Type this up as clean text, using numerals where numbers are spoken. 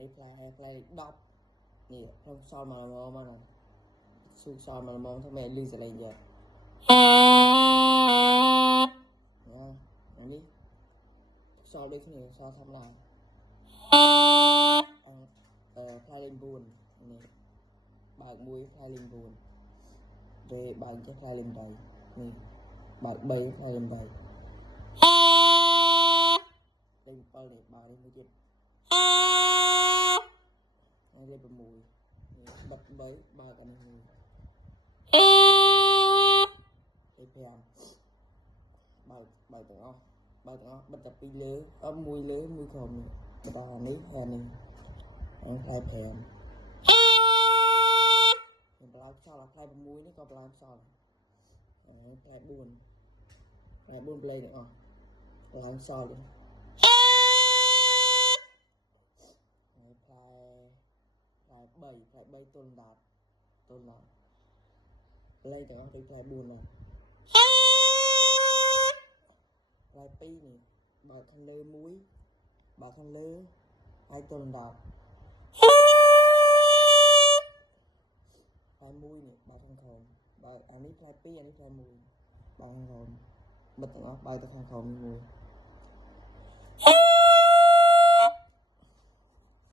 នេះផ្លែ10នេះខ្ញុំសល់មកល្មមហ្នឹងស៊ូសល់មកល្មមធ្វើម៉េចលឺសលេងយកនេះសល់ដូចគ្នាសល់ធម្មតាផ្លែលេង4នេះបើក1ផ្លែលេង4គេបើកចេះផ្លែលេង8នេះបើក3ផ្លែលេង8លេង7នេះបើកនេះមួយទៀតលេខ6បិទ3បើកអានេះមួយលេខ5បើកទាំងអស់បិទតែ2លើមួយលើមួយក្រោមនេះបន្តអានេះហើយនេះផ្លែ5ខ្ញុំបន្លែផ្សល់ផ្លែ6នេះក៏បន្លែផ្សល់ផ្លែ4ប្លេងទាំងអស់បន្លែផ្សល់ផ្លែ3ទល់ដាតលេខទាំងអស់ដូចផ្លែ4ហ្នឹងផ្លែ2នេះបើខាងលើ1បើខាងលើហើយទល់ដាតផ្លែ1នេះបើខាងក្រោមបើអានេះផ្លែ2អានេះផ្លែ1បើខាងក្រោមបិទទាំងអស់បើទៅខាងក្រោមមួយ